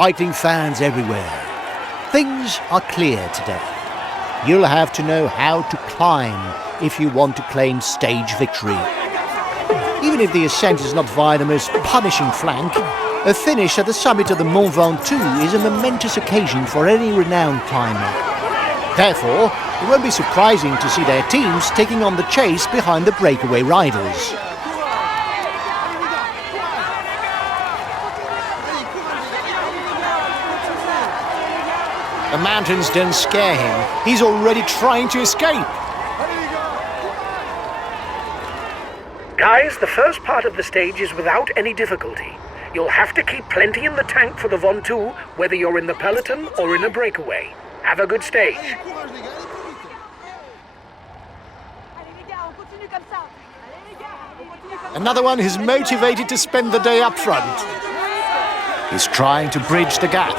Fighting fans everywhere. Things are clear today. You'll have to know how to climb if you want to claim stage victory. Even if the ascent is not via the most punishing flank, a finish at the summit of the Mont Ventoux is a momentous occasion for any renowned climber. Therefore, it won't be surprising to see their teams taking on the chase behind the breakaway riders. The mountains don't scare him. He's already trying to escape. Guys, the first part of the stage is without any difficulty. You'll have to keep plenty in the tank for the Ventoux, whether you're in the peloton or in a breakaway. Have a good stage. Another one who's motivated to spend the day up front. He's trying to bridge the gap.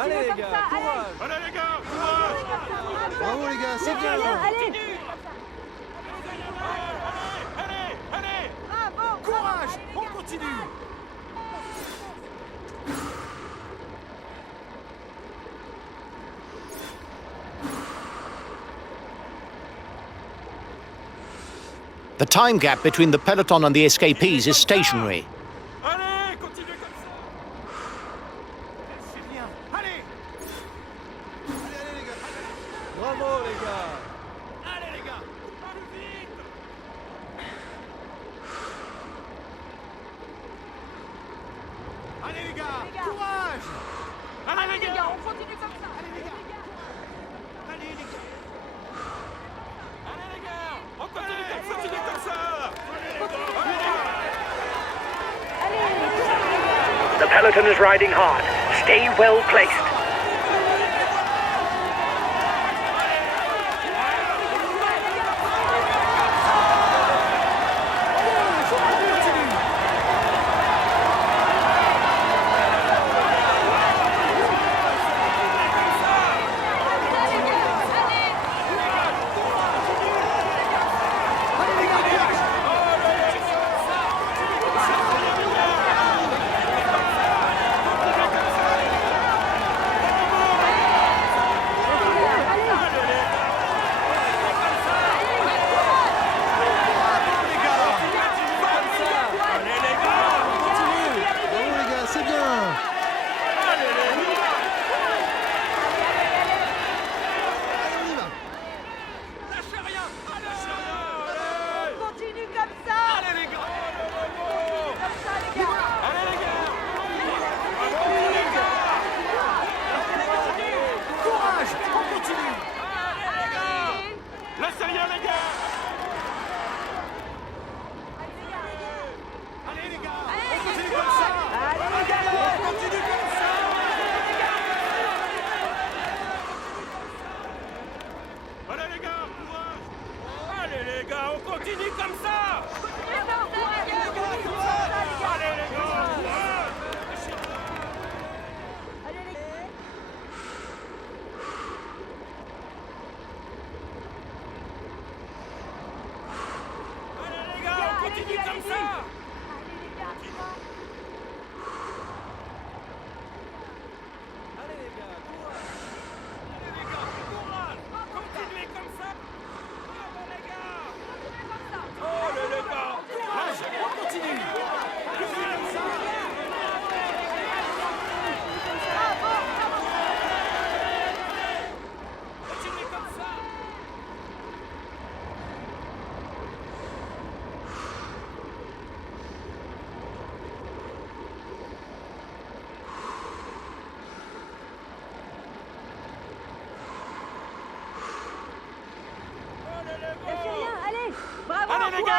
Allez les gars, courage! Allez les gars, courage! Bravo les gars, c'est bien! Allez! Allez! Courage! On continue! The time gap between the peloton and the escapees is stationary. Allez, continuez comme ça! C'est bien! Allez! Allez les gars! Bravo les gars! Allez les gars! Plus vite! Allez les gars! Courage! Allez les gars! On continue comme ça! Allez les gars! Allez les gars! Allez les gars! On continue comme ça! The peloton is riding hard. Stay well placed.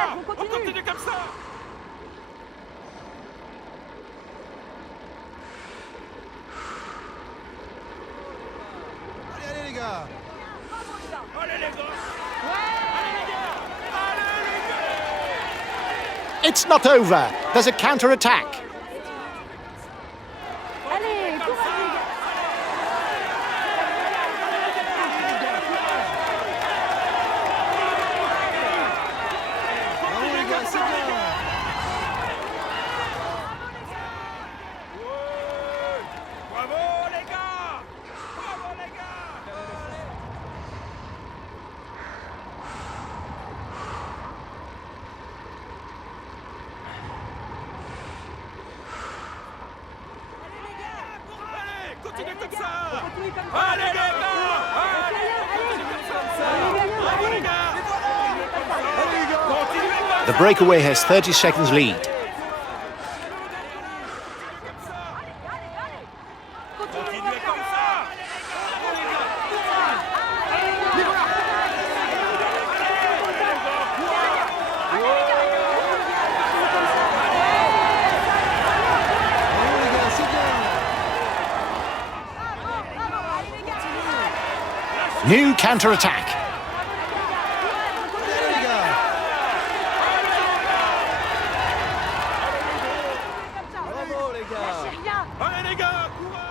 gars, on continue comme ça. Allez les gars. Allez les gars. Allez les gars. Allez les gars. It's not over. There's a counter-attack. Allez, courage les gars. Bravo les gars, c'est bien. Bravo les gars. Bravo les gars. Allez, continuez comme ça. Allez les gars. Bravo les gars. Continuez comme ça. The breakaway has 30 seconds lead. Continuez comme ça. Bravo les gars, c'est bien. New counter-attack. Allez les gars. Bravo les gars. Allez les gars, courage.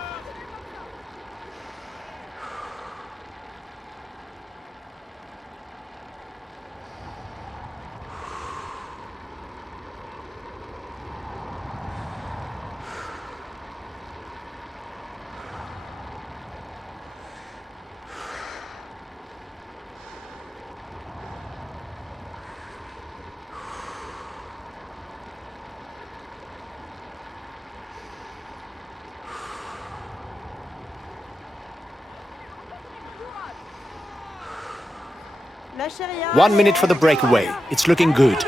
Lâchez rien. 1 minute for the breakaway. It's looking good.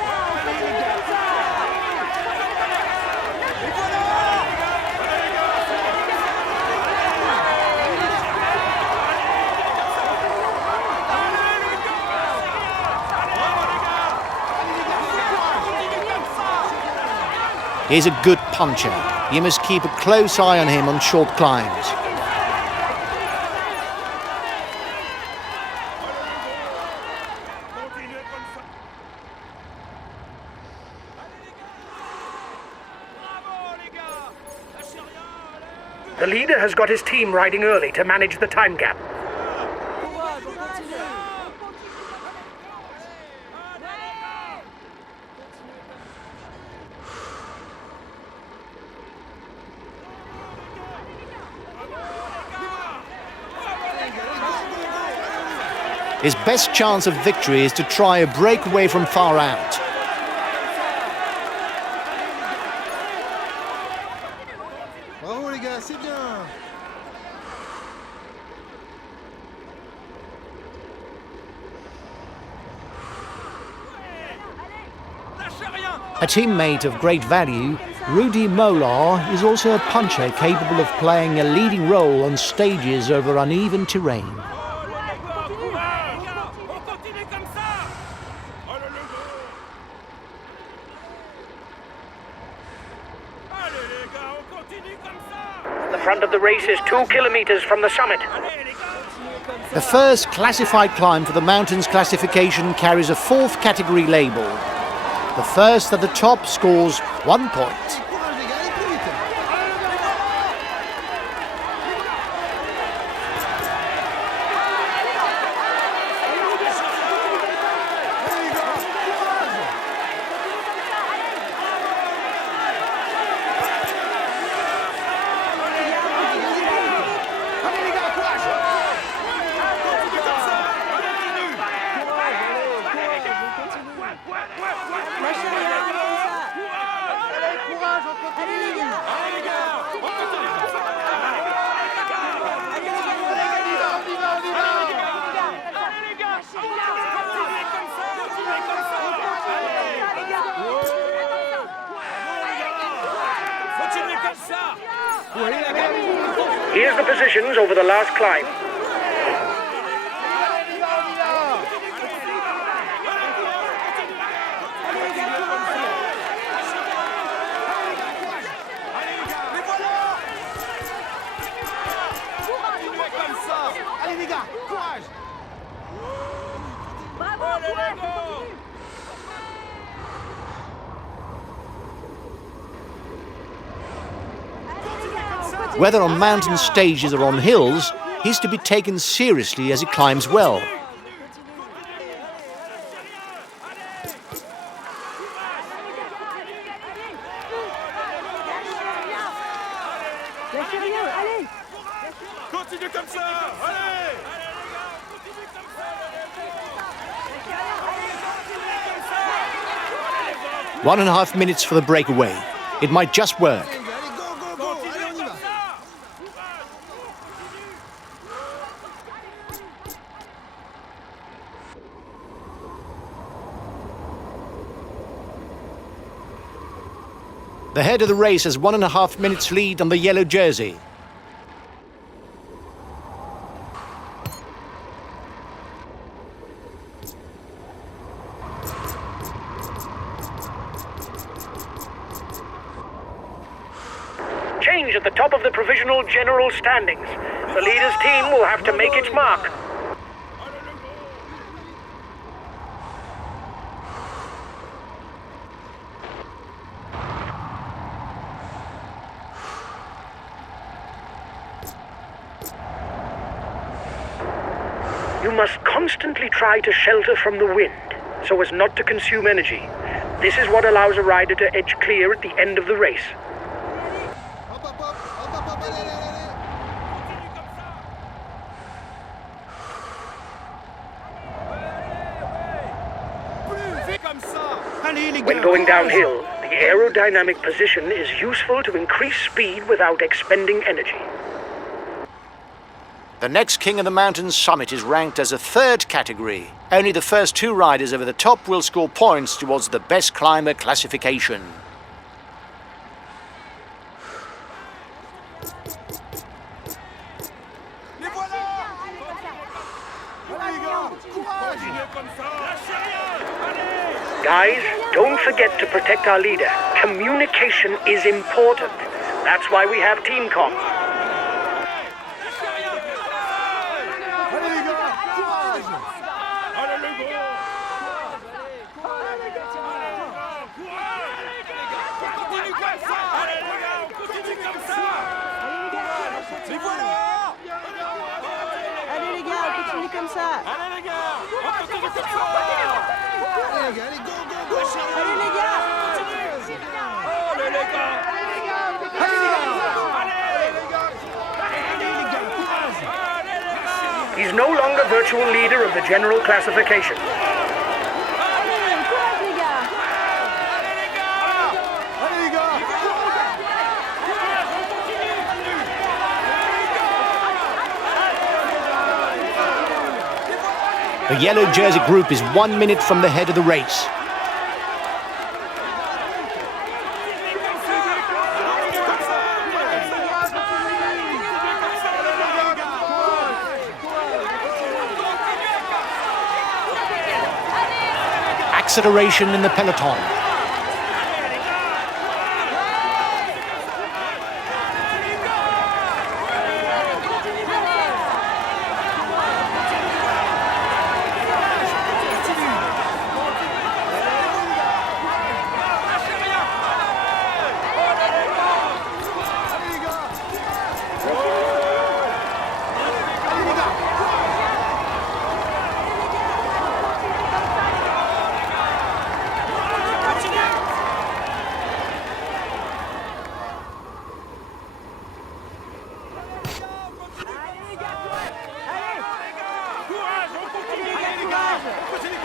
He's a good puncher. You must keep a close eye on him on short climbs. Continuez comme ça. Bravo les gars. Lâchez rien. Allez. The leader has got his team riding early to manage the time gap. His best chance of victory is to try a breakaway from far out. Bravo les gars, c'est bien. Lâchez rien. A teammate of great value, Rudy Molar is also a puncher capable of playing a leading role on stages over uneven terrain. On continue comme ça. Allez les gars. Allez les gars, on continue comme ça. The front of the race is 2 kilometers from the summit. Allez les gars. The first classified climb for the mountains classification carries a 4th category label. The first at the top scores 1 point. Courage les gars, allez plus vite. Here's the positions over the last climb. Allez les gars, courage. Bravo, courage, continue. Allez les gars, on continue. Whether on mountain stages or on hills, he's to be taken seriously as he climbs well. Lâchez rien, allez. Continue comme ça. Allez. 1.5 minutes for the breakaway. It might just work. Allez, go, go, go. Allez, on y va. The head of the race has 1.5 minutes lead on the yellow jersey. Change at the top of the provisional general standings. The leader's team will have to make its mark. You must constantly try to shelter from the wind, so as not to consume energy. This is what allows a rider to edge clear at the end of the race. Hop, hop, hop, hop, hop, hop, allez, allez, allez. Plus vite comme ça. Allez les gars. When going courage. downhill, the aerodynamic position is useful to increase speed without expending energy. The next king of the mountain summit is ranked as a third category. Only the first 2 riders over the top will score points towards the best climber classification. Les voilà. Allez les gars, courage. Continuez comme ça. Lâchez rien. Allez. Guys, don't forget to protect our leader. Communication is important. That's why we have team comms. Allez les gars, courage. Allez les gars. Continue comme ça. Allez les gars, on continue comme ça. Les voilà. Allez les gars, on continue comme ça. Allez les gars, on continue comme ça. Allez les gars, allez, go, go, go. Allez les gars. Allez les gars. Allez les gars. Courage. He's no longer virtual leader of the general classification. Courage les gars. Allez les gars. The yellow jersey group is 1 minute from the head of the race. Acceleration in the peloton.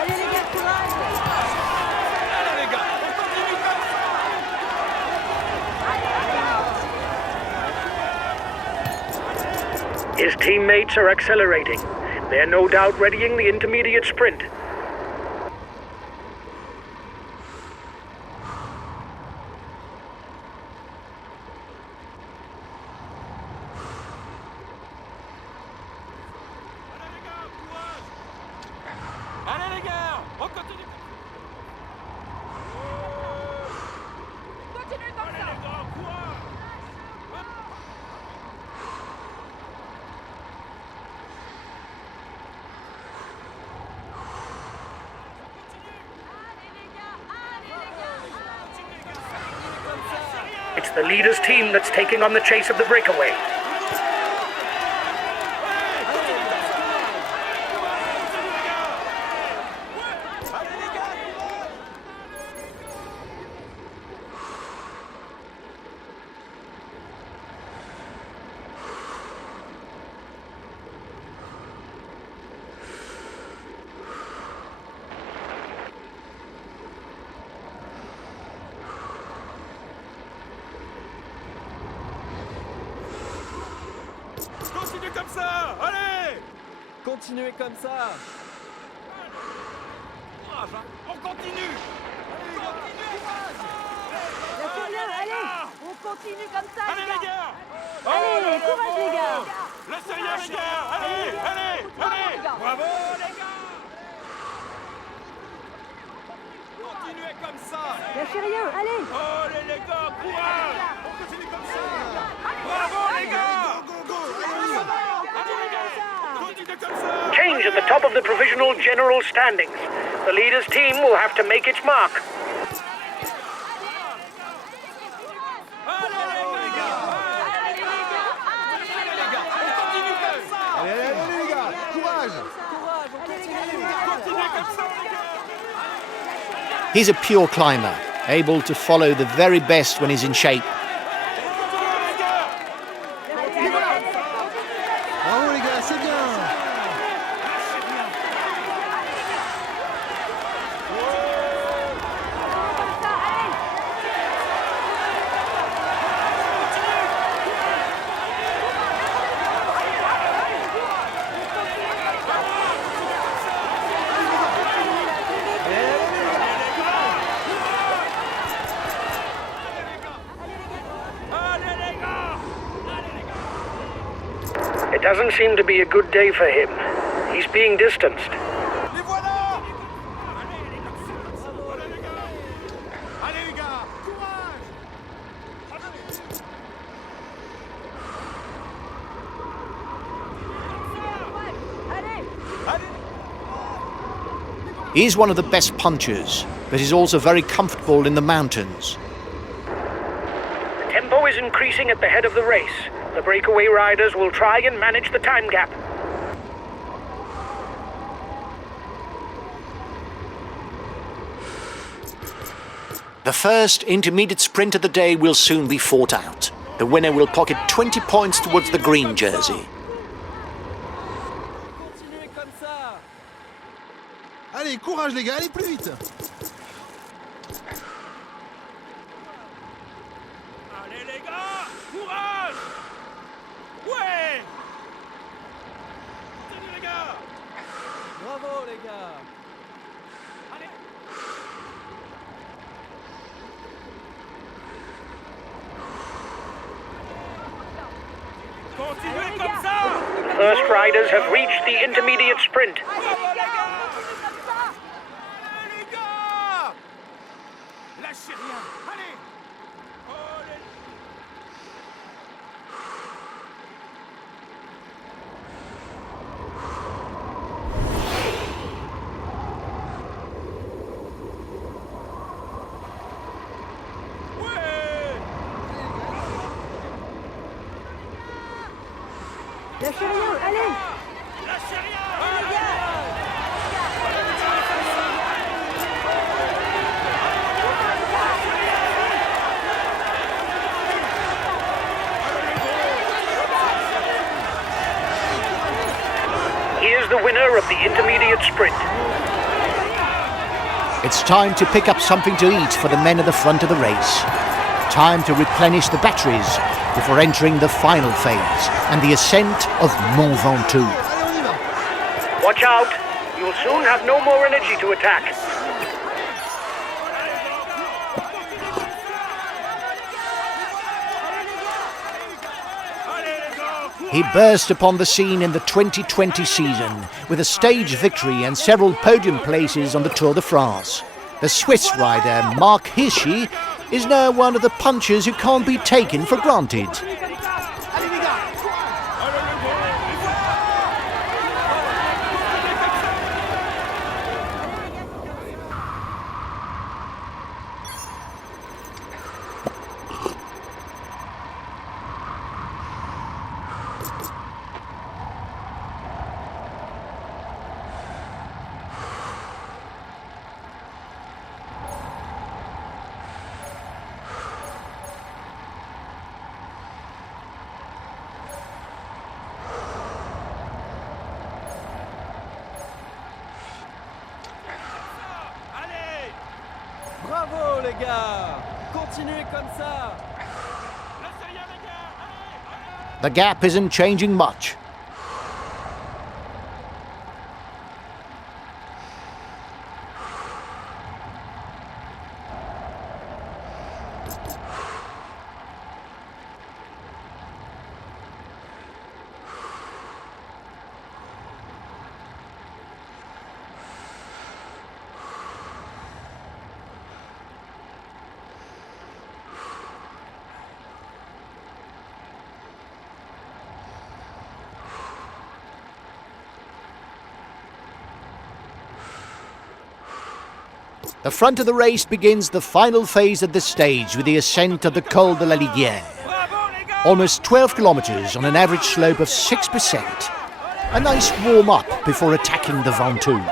Allez les gars, courage. Allez les gars, on continue comme ça. His teammates are accelerating. They're no doubt readying the intermediate sprint. Allez les gars, on continue. Continue comme ça. Allez les gars, courage. It's the leader's team that's taking on the chase of the breakaway. Continuez comme ça. Allez. Continuez comme ça. Courage, hein. On continue. Lâchez rien, allez. On continue comme ça, Allez les gars. Allez, courage, les gars. Laissez rien les gars. Allez, allez, allez. Bravo les gars. Continuez comme ça. Lâchez rien, allez. Allez les gars, courage. On continue comme ça. Bravo les gars. Go, go, go. Allez, on y va. Continuez comme ça. Change at the top of the provisional general standings. The leader's team will have to make its mark. Allez les gars. On continue comme ça. Allez, allez, allez, les gars. Courage. Continuez comme ça les gars. He's a pure climber, able to follow the very best when he's in shape. Bravo, les gars, c'est bien. It doesn't seem to be a good day for him. He's being distanced. Les voilà. Allez les gars. Courage. Allez. He's one of the best punchers, but he's also very comfortable in the mountains. The tempo is increasing at the head of the race. The breakaway riders will try and manage the time gap. The first intermediate sprint of the day will soon be fought out. The winner will pocket 20 points towards the green jersey. Continuez comme ça. Allez, courage, les gars. Allez, plus vite. Allez les gars. Courage. Ouais. Continuez les gars. Bravo les gars. Allez. Continuez comme ça. The first riders have reached the intermediate sprint. Bravo les gars. Allez les gars. Lâchez rien. Allez. Allez. Ouais. Lâchez rien, allez. Lâchez rien. Allez. Here's the winner of the intermediate sprint. It's time to pick up something to eat for the men at the front of the race. Time to replenish the batteries before entering the final phase and the ascent of Mont Ventoux. Allez, on y va. Watch out! You'll soon have no more energy to attack. He burst upon the scene in the 2020 season with a stage victory and several podium places on the Tour de France. The Swiss rider Marc Hirschi is now one of the punchers who can't be taken for granted. Bravo les gars! Continuez comme ça! The gap isn't changing much. The front of the race begins the final phase of the stage with the ascent of the Col de la Liguière. Almost 12 kilometres on an average slope of 6%. A nice warm-up before attacking the Ventoux.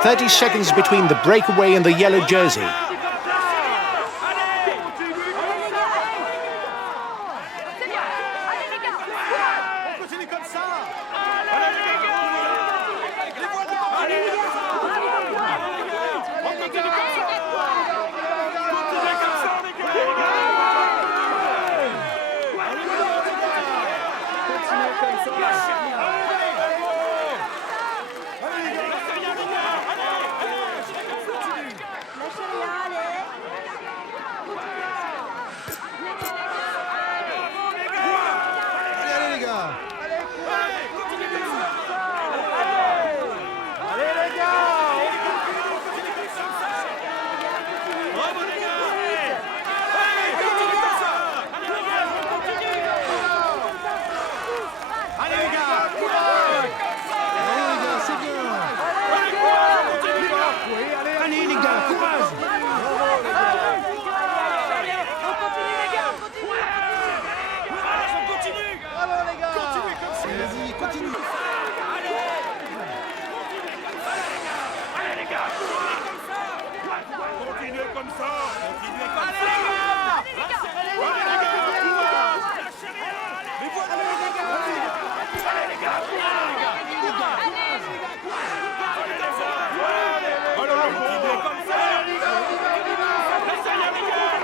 « 30 seconds between the breakaway and the yellow jersey.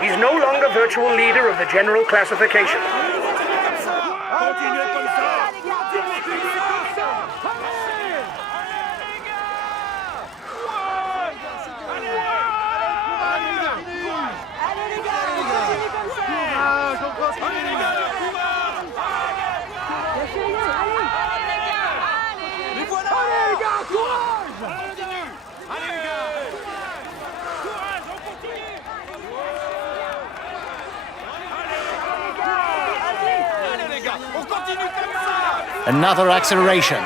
He's no longer virtual leader of the general classification. Another acceleration.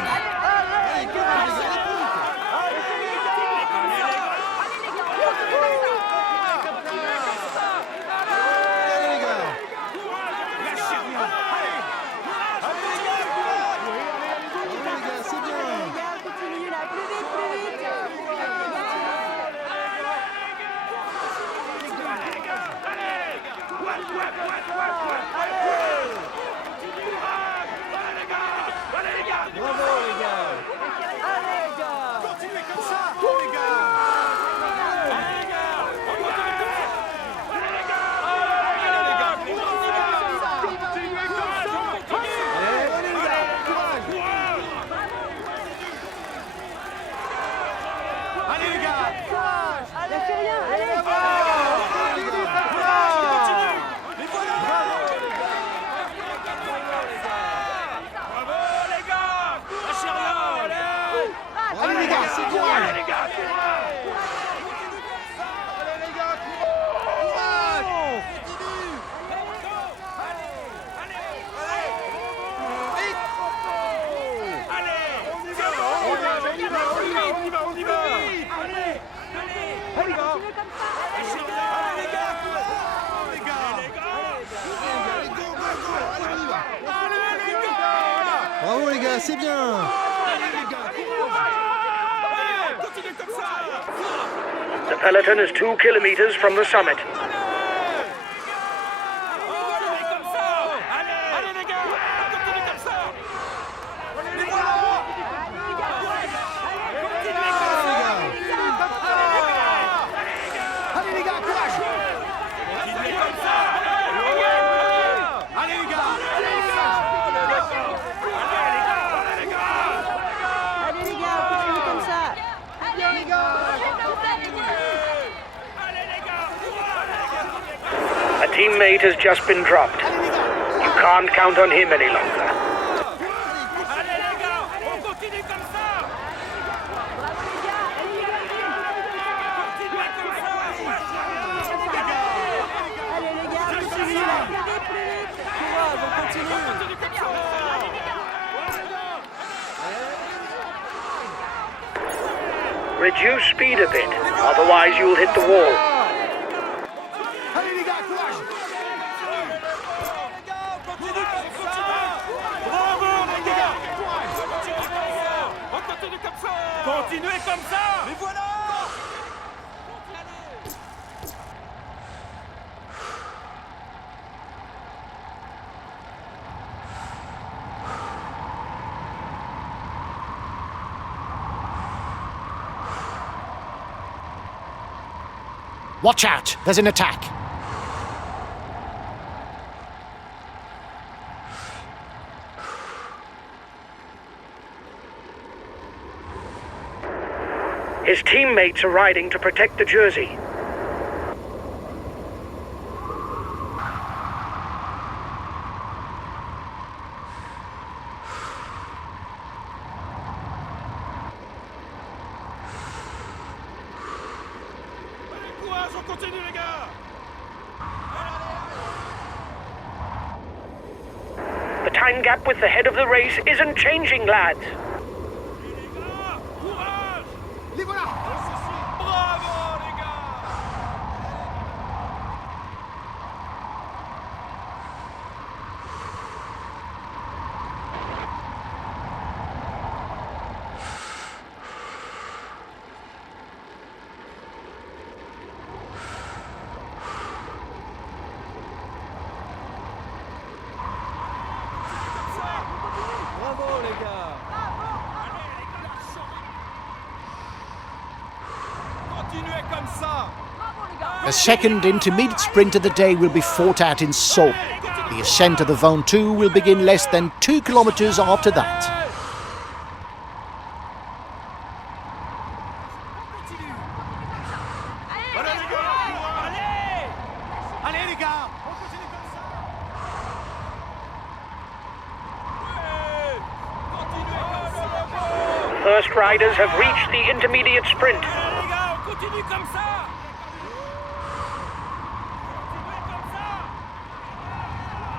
Bravo les Allez les gars, courage. Lâchez rien, allez. Les voilà. Bravo les gars. Lâchez rien. Allez les gars, c'est bien. Allez les gars, Bravo les gars, c'est bien. the peloton is 2 kilometers from the summit. Allez les gars, courage! Allez les gars. Allez les gars, continuez comme ça. Allez les gars. A teammate has just been dropped. You can't count on him any longer. Allez les gars, on continue comme ça. Allez les gars, continuez. Courage, on continue. Reduce speed a bit, otherwise you'll hit the wall. Allez les gars, courage! Continuez comme ça. Mais voilà. Watch out, there's an attack. His teammates are riding to protect the jersey. Courage, on continue les gars. The time gap with the head of the race isn't changing, lads. Courage. Les voilà! Bravo les gars. Bravo les gars. Continuez comme ça. The second intermediate sprint of the day will be fought out in Seoul. The ascent of the Ventoux will begin less than 2 kilometers after that. Allez les gars. Allez. Allez les gars. On continue comme ça. Ouais. Continuez comme ça. First riders have reached the intermediate sprint. Allez les gars, on continue comme ça. Continuez comme ça.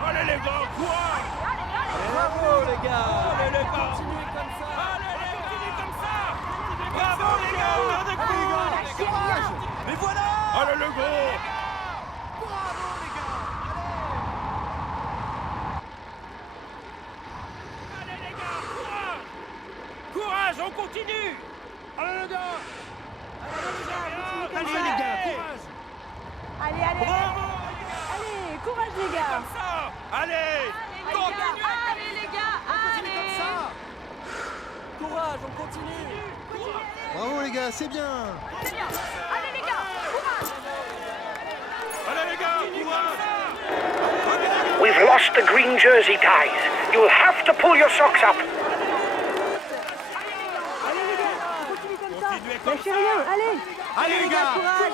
Allez les gars, courage. Bravo les gars. Allez les gars. Continuez comme ça. Allez, continue comme ça. Bravo les gars, on a des coups. Courage. Mais voilà. Allez le gros. Bravo les gars. Allez les gars, courage. Courage, on continue. Allez les gars. Allez les gars, courage. Allez, allez. Bravo. Allez, courage les gars. Comme ça. Allez. Continuez. Allez les gars, allez. Comme ça. Courage, on continue. Bravo les gars, c'est bien. Allez les gars, courage. Allez les gars, courage. We've lost the green jersey, guys. You'll have to pull your socks up. Allez les gars, continue comme ça. Lâchez rien, allez. Allez les gars, courage.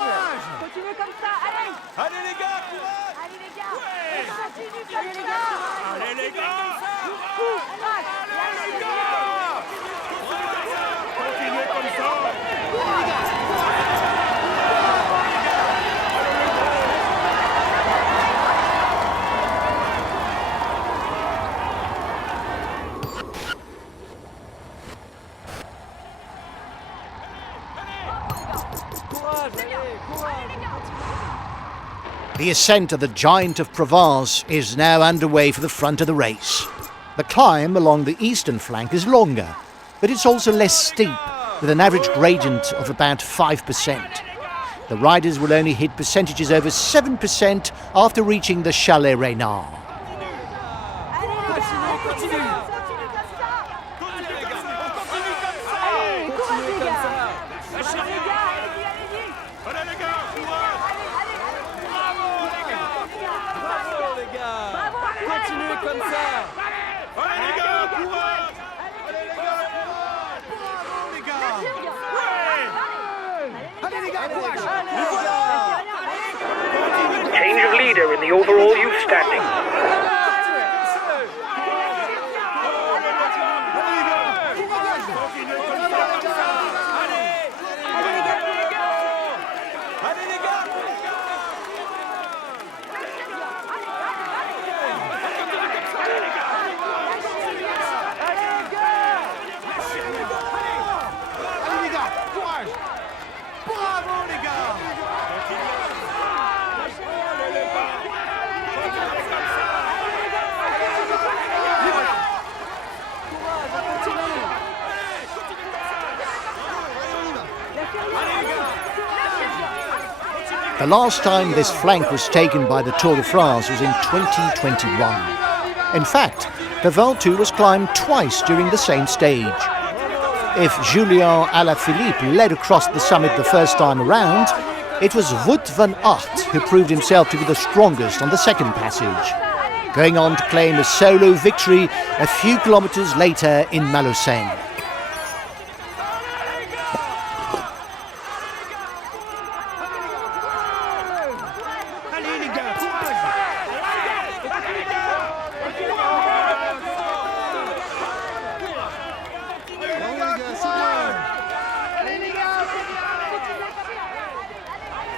Continuez comme ça, allez. Allez les gars, courage. Allez les gars. Ouais. Continue comme ça. Allez les gars. Passe. Allez les gars. Continuez comme ça. The ascent of the Giant of Provence is now underway for the front of the race. The climb along the eastern flank is longer, but it's also less steep, with an average gradient of about 5%. The riders will only hit percentages over 7% after reaching the Chalet Reynard. Change of leader in the overall youth standing. The last time this flank was taken by the Tour de France was in 2021. In fact, the Ventoux was climbed twice during the same stage. If Julien Alaphilippe led across the summit the first time around, it was Wout van Aert who proved himself to be the strongest on the second passage, going on to claim a solo victory a few kilometres later in Malocène.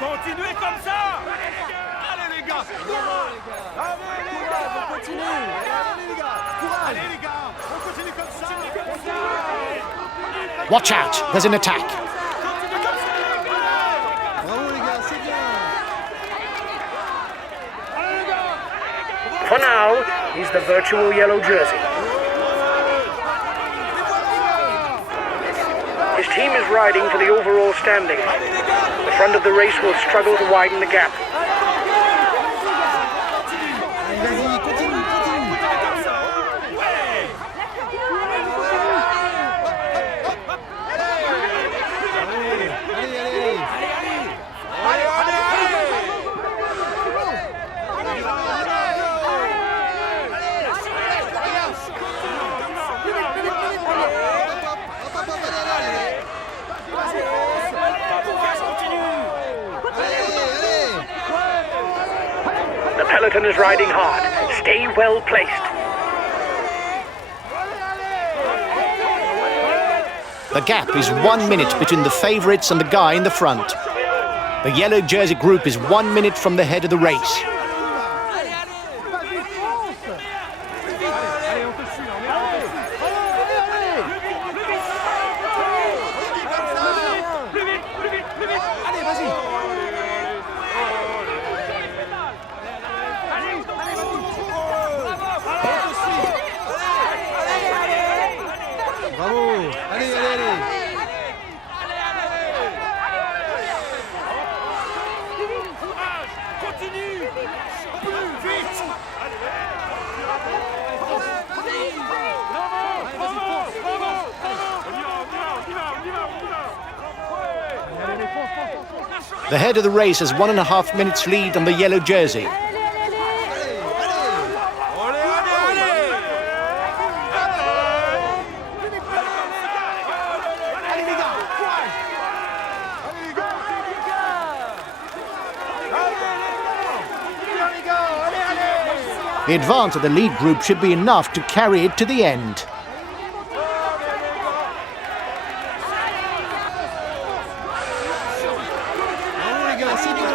Continuez comme ça. Allez les gars. Allez les gars, on continue. Allez les gars. Allez les gars, on continue comme ça. Watch out, there's an attack. Bravo les gars, c'est bien. For now, he's the virtual yellow jersey. His team is riding for the overall standings. The front of the race will struggle to widen the gap. Vas-y, continue, continue. The peloton is riding hard. Stay well placed. The gap is 1 minute between the favourites and the guy in the front. The yellow jersey group is 1 minute from the head of the race. Bravo. Allez, allez, allez. Continue. Plus vite. The head of the race has 1.5 minutes lead on the yellow jersey. The advance of the lead group should be enough to carry it to the end. Bravo les gars, c'est bien.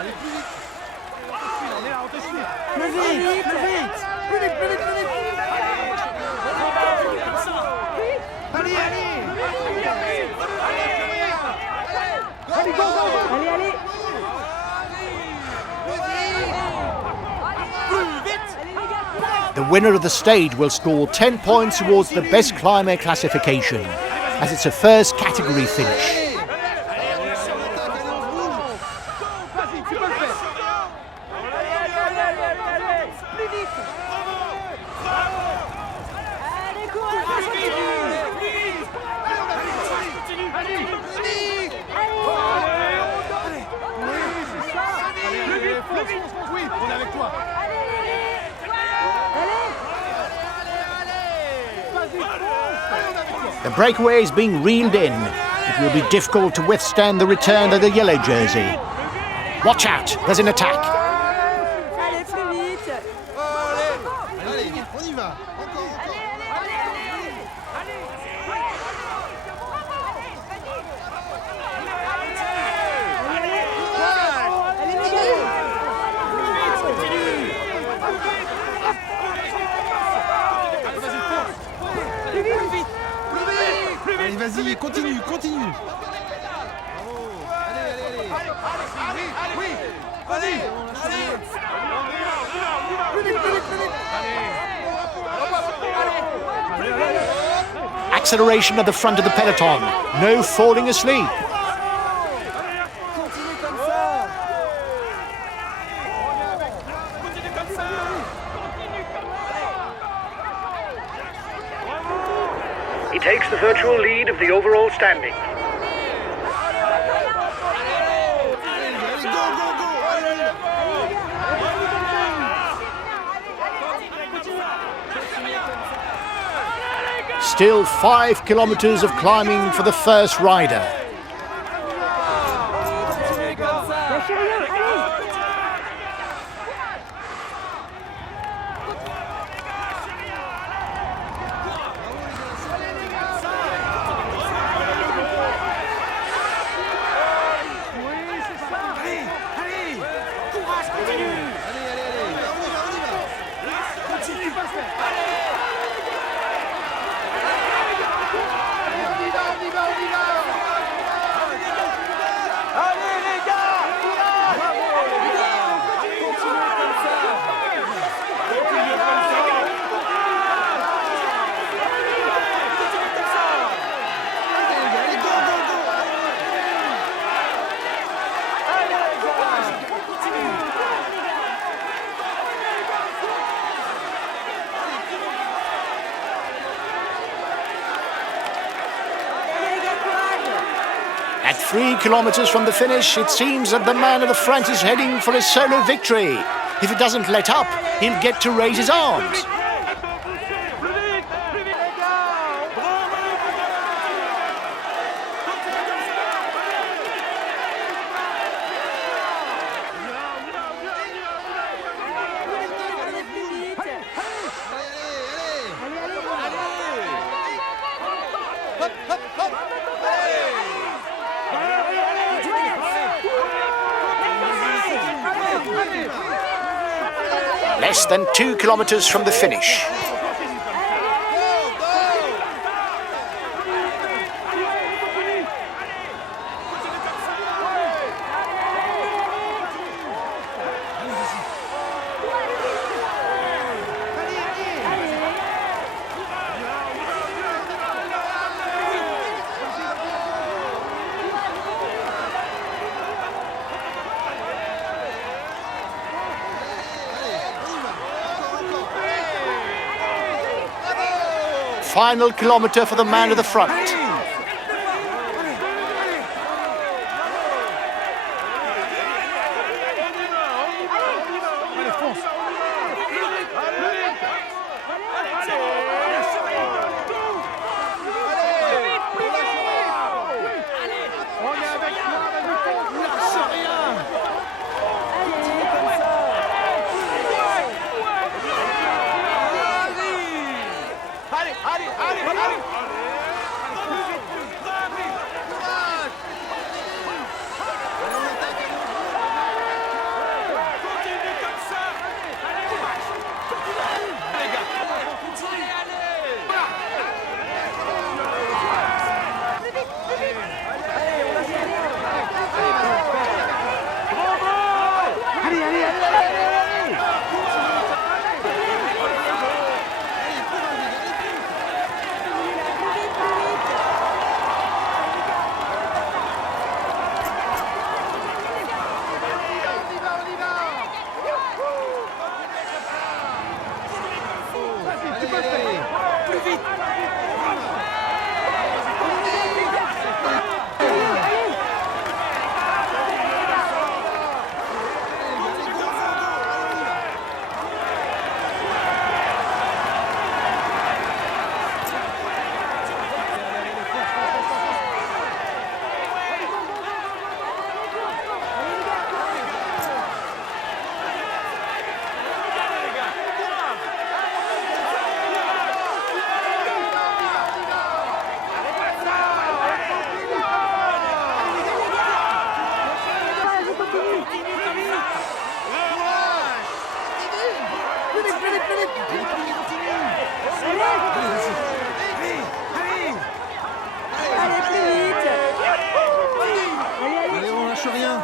Allez, plus vite. Plus vite, plus vite. Plus vite, plus vite, plus vite. Allez, allez. Allez, go, go, go. Allez, allez. The winner of the stage will score 10 points towards the best climber classification, as it's a first category finish. Oui, on est avec toi. The breakaway is being reeled in. It will be difficult to withstand the return of the yellow jersey. Watch out, there's an attack. Allez, plus vite. Allez, on y va. Encore, encore. Allez, vas-y, continue, continue. Bravo. Allez, allez, allez. Oui, vas-y. Plus vite, plus vite, plus vite. Acceleration at the front of the peloton. No falling asleep. Continue comme ça. He takes the virtual lead of the overall standing. Allez, go, go, go. Allez. Still 5 kilometers of climbing for the first rider. Lâchez rien, allez. At 3 kilometers from the finish, it seems that the man at the front is heading for a solo victory. If he doesn't let up, he'll get to raise his arms. Less than 2 kilometers from the finish. final kilometre for the man at the front. Allez, fonce. On est avec toi, vas-y, lâche rien. Allez, allez, allez, allez. Continue comme ça. Les gars, allez, allez. Allez, on lâche rien.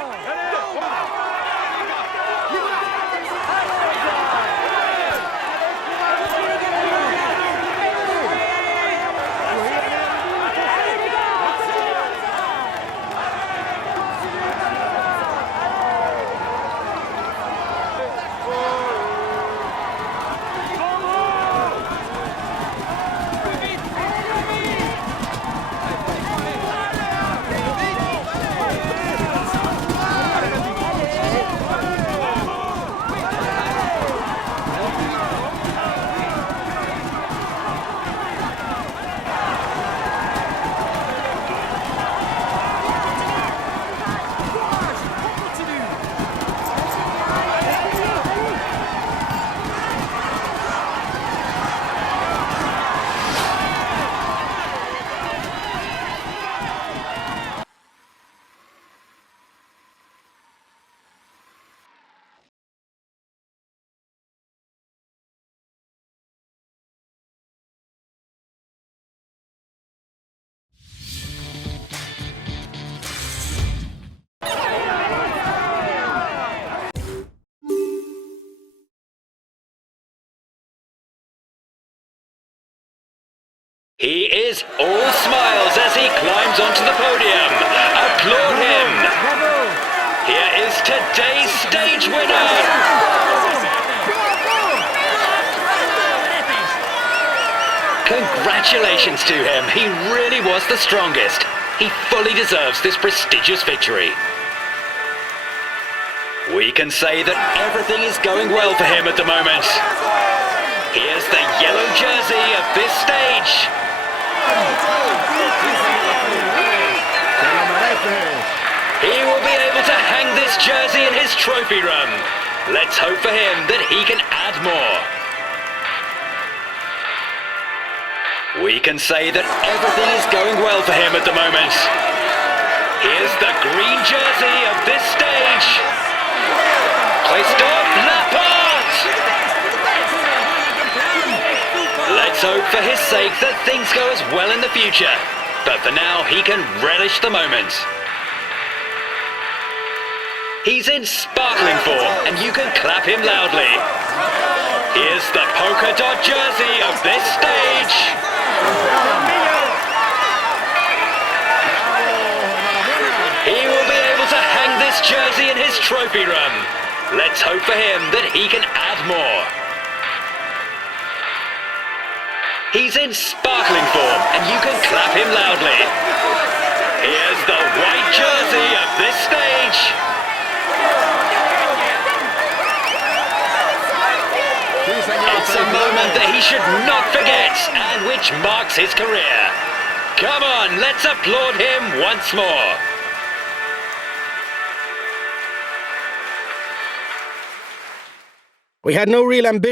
He is all smiles as he climbs onto the podium. Applaud him. Here is today's stage winner. Congratulations to him. He really was the strongest. He fully deserves this prestigious victory. We can say that everything is going well for him at the moment. Here's the yellow jersey of this stage. He will be able to hang this jersey in his trophy room. Let's hope for him that he can add more. We can say that everything is going well for him at the moment. Here's the green jersey of this stage. Christophe Laporte! Let's hope for his sake that things go as well in the future. But for now, he can relish the moment. He's in sparkling form, and you can clap him loudly. Here's the polka dot jersey of this stage. He will be able to hang this jersey in his trophy room. Let's hope for him that he can add more. He's in sparkling form, and you can clap him loudly. Here's the white jersey of this stage. It's a moment that he should not forget, and which marks his career. Come on, let's applaud him once more. We had no real ambition.